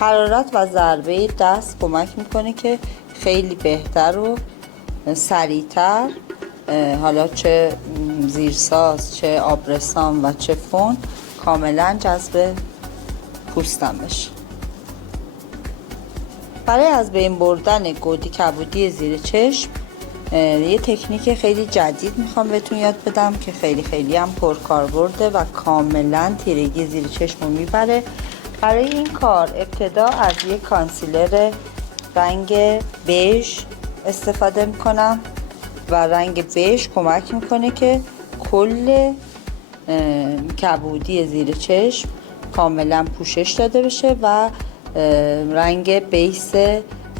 حرارت و ضربه دست کمک میکنه که خیلی بهتر و سریعتر حالا چه زیرساز، چه آبرسان و چه فون کاملا جذب پوستم بشه. برای از بین بردن گودی کبودی زیر چشم یه تکنیک خیلی جدید میخوام بهتون یاد بدم که خیلی هم پرکاربرده و کاملا تیرگی زیر چشم رو میبره. برای این کار ابتدا از یک کانسیلر رنگ بیژ استفاده میکنم و رنگ بیژ کمک میکنه که کل کبودی زیر چشم کاملا پوشش داده بشه و رنگ بیس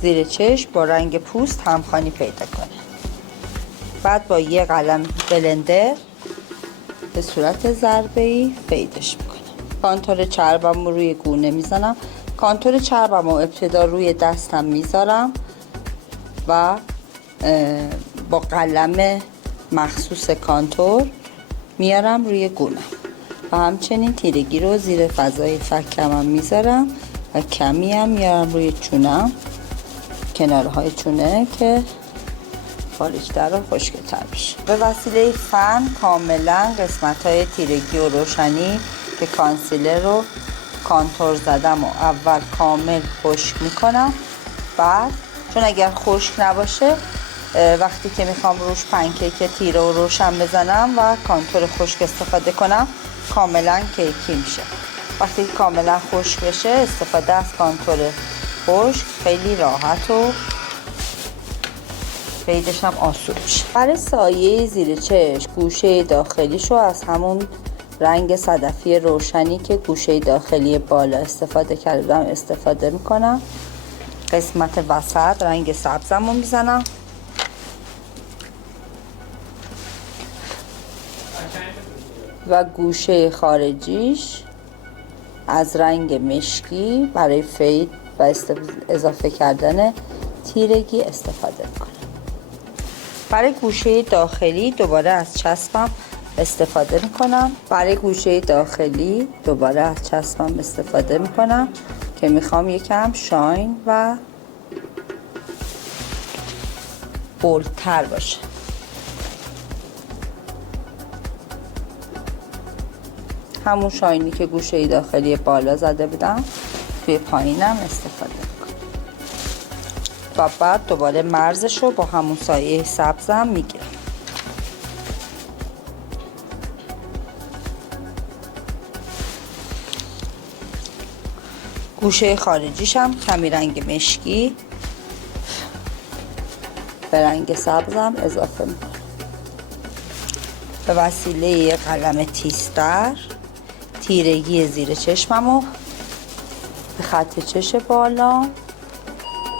زیر چشم با رنگ پوست همخوانی پیدا کنه. بعد با یه قلم بلندر به صورت ضربه‌ای فیدش میکنم. کانتور چربم رو روی گونه میزنم. کانتور چربم رو ابتدا روی دستم میذارم و با قلم مخصوص کانتور میارم روی گونه و همچنین تیرگی رو زیر فضای فکمم میذارم و کمی هم میارم روی چونم، کنارهای چونه که خارج‌تر و خشک‌تر بشه. به وسیله فن کاملا قسمت‌های تیرگی و روشنی که کانسیلر رو کانتور زدم و اول کامل خشک میکنم. بعد چون اگر خشک نباشه وقتی که میخوام روش پنکیک تیره و روشن بزنم و کانتور خشک استفاده کنم کاملا کیکی میشه. وقتی کاملا خشک بشه استفاده از کانتور خشک خیلی راحت و پیدش هم آسون میشه. برای سایه زیر چشم گوشه داخلیشو از همون رنگ صدفی روشنی که گوشه داخلی بالا استفاده کردم استفاده میکنم. قسمت وسط رنگ سبزم رو میزنم و گوشه خارجیش از رنگ مشکی برای فید و اضافه کردن تیرگی استفاده میکنم. برای گوشه داخلی دوباره از چسبم استفاده میکنم که میخوام یکم شاین و بولدتر باشه. همون شاینی که گوشه داخلی بالا زده بودم توی پایینم استفاده میکنم و بعد دوباره مرزش رو با همون سایه سبزم میگیرم. گوشه خارجیش هم کمی رنگ مشکی به رنگ سبزم اضافه میکنم. به وسیله قلم تیزتر تیرگی زیر چشممو به خط چش بالا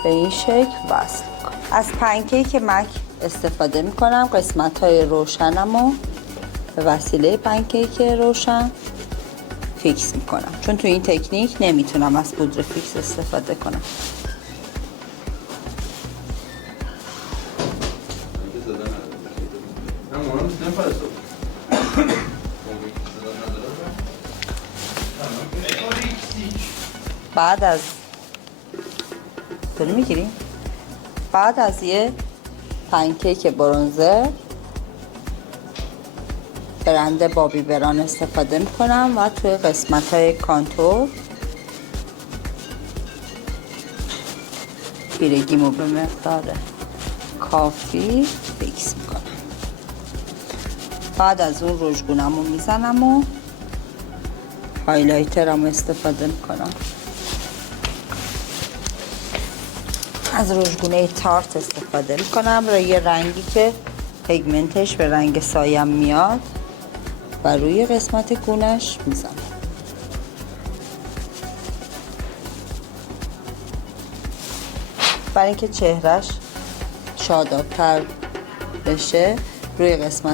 به این شکل وصل میکنم. از پنکیک مک استفاده میکنم. قسمت های روشنمو به وسیله پنکیک روشن فیکس میکنم چون تو این تکنیک نمیتونم از پودر فیکس استفاده کنم. بعد از یه پنکیک برنزه برند بابی بران استفاده میکنم و توی قسمت های کانتور تیرگیمو به مقدار کافی فیکس میکنم. بعد از اون رژگونمو میزنم و هایلایترمو استفاده میکنم. از رژگونه تارت استفاده میکنم روی یه رنگی که پیگمنتش به رنگ سایم میاد و روی قسمت گونش میزنم. برای اینکه چهرش شادابتر بشه روی قسمت